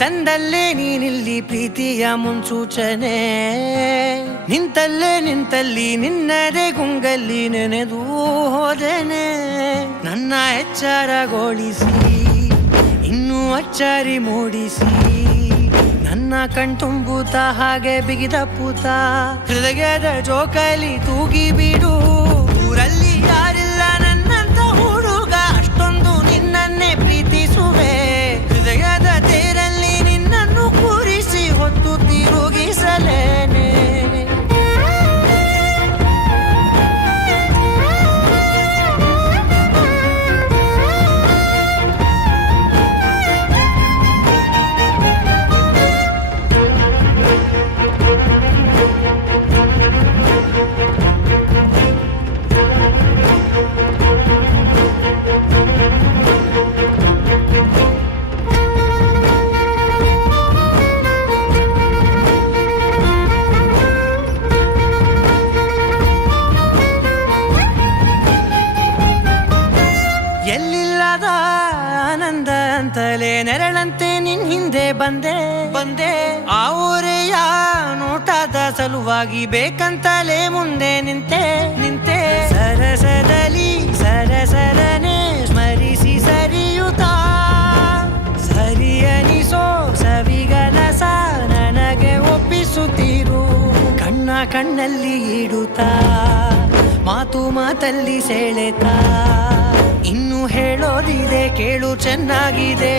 ತಂದಲ್ಲೇ ನೀನಿಲ್ಲಿ ಪ್ರೀತಿಯ ಮುನ್ಸೂಚನೆ, ನಿಂತಲ್ಲಿ ನಿನ್ನದೇ ಗುಂಗಲ್ಲಿ ನೆನೆದು ಹೋದೆನೆ. ನನ್ನ ಎಚ್ಚರಗೊಳಿಸಿ ಇನ್ನೂ ಅಚ್ಚರಿ ಮೂಡಿಸಿ, ನನ್ನ ಕಣ್ತುಂಬುತ್ತ ಹಾಗೆ ಬಿಗಿದ ಪೂತ, ಹೃದಯದ ಜೋಕಾಲಿ ತೂಗಿ ಬಿಡು. ಊರಲ್ಲಿ ಯಾರಿಲ್ಲ ನನ್ನಂತ ಹುಡುಗ, ಅಷ್ಟೊಂದು ನಿನ್ನನ್ನೇ ಪ್ರೀತಿಸುವೆ. ಹೃದಯದ ತೇರಲ್ಲಿ ನಿನ್ನನ್ನು ಕೂರಿಸಿ ಹೊತ್ತು ತಿರುಗಿಸಲೇನೆ. ಎಲ್ಲಿಲ್ಲದ ಆನಂದ ಅಂತಲೇ ನೆರಳಂತೆ ನಿನ್ ಹಿಂದೆ ಬಂದೆ. ಆ ಊರೆಯ ನೋಟದ ಸಲುವಾಗಿ ಬೇಕಂತಲೇ ಮುಂದೆ ನಿಂತೆ. ಸರಸದಲ್ಲಿ ಸರಸರನೆ ಸ್ಮರಿಸಿ ಸರಿಯುತ್ತಾ, ಸರಿಯನಿಸೋ ಸವಿಗನಸ ನನಗೆ ಒಪ್ಪಿಸುತ್ತೀರು. ಕಣ್ಣಲ್ಲಿ ಇಡುತ್ತಾ, ಮಾತಲ್ಲಿ ಸೆಳೆತಾ, ಇನ್ನು ಹೇಳೋದಿದೆ ಕೇಳು ಚೆನ್ನಾಗಿದೆ.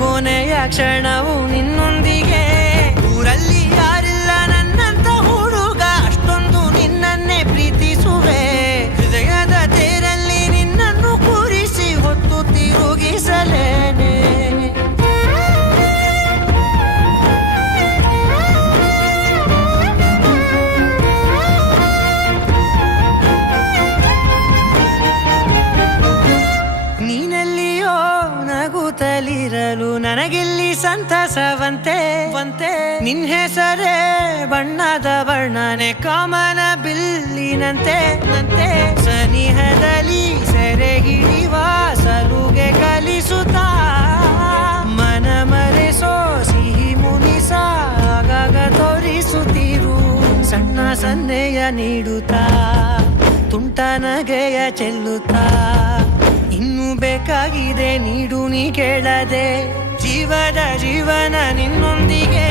ಕೊನೆಯ ಕ್ಷಣವು ನಿನ್ನೊಂದಿಗೆ. ಊರಲ್ಲಿ ಯಾರಿಲ್ಲ ನನ್ನಂತ ಹುಡುಗ, ಅಷ್ಟೊಂದು ನಿನ್ನನ್ನೇ ಪ್ರೀತಿಸುವೆ. ಹೃದಯದ ತೇರಲ್ಲಿ ನಿನ್ನನ್ನು ಕೂರಿಸಿ ಹೊತ್ತು ತಿರುಗಿಸಲೇನೆ. ನೀನೆಲ್ಲಿಯೋ ನಗುತ್ತಲಿರಲು ನನಗಿಲ್ಲಿ ಸಂತಸವಂತೆ. ನಿನ್ ಹೆಸರೇ ಬಣ್ಣದ ವರ್ಣನೆ ಕಾಮನ ಬಿಲ್ಲಿನಂತೆ. ಸನಿಹದಲ್ಲಿ ಸೆರೆ ಹಿಡಿಯುವ ಸಲುಗೆ ಕಲಿಸುತ್ತಾ, ಮನ ಮರೆಸೋ ಸಿಹಿ ಮುನಿಸ ಆಗಾಗ ತೋರಿಸುತ್ತೀರು. ಸಣ್ಣ ಸನ್ನೆಯ ನೀಡುತ್ತಾ, ತುಂಟ ನಗೆಯ ಚೆಲ್ಲುತ್ತಾ, ಇನ್ನು ಬೇಕಾಗಿದೆ ನೀಡು ನೀ ಕೇಳದೆ. ಜೀವನ ನಿನ್ನೊಂದಿಗೆ.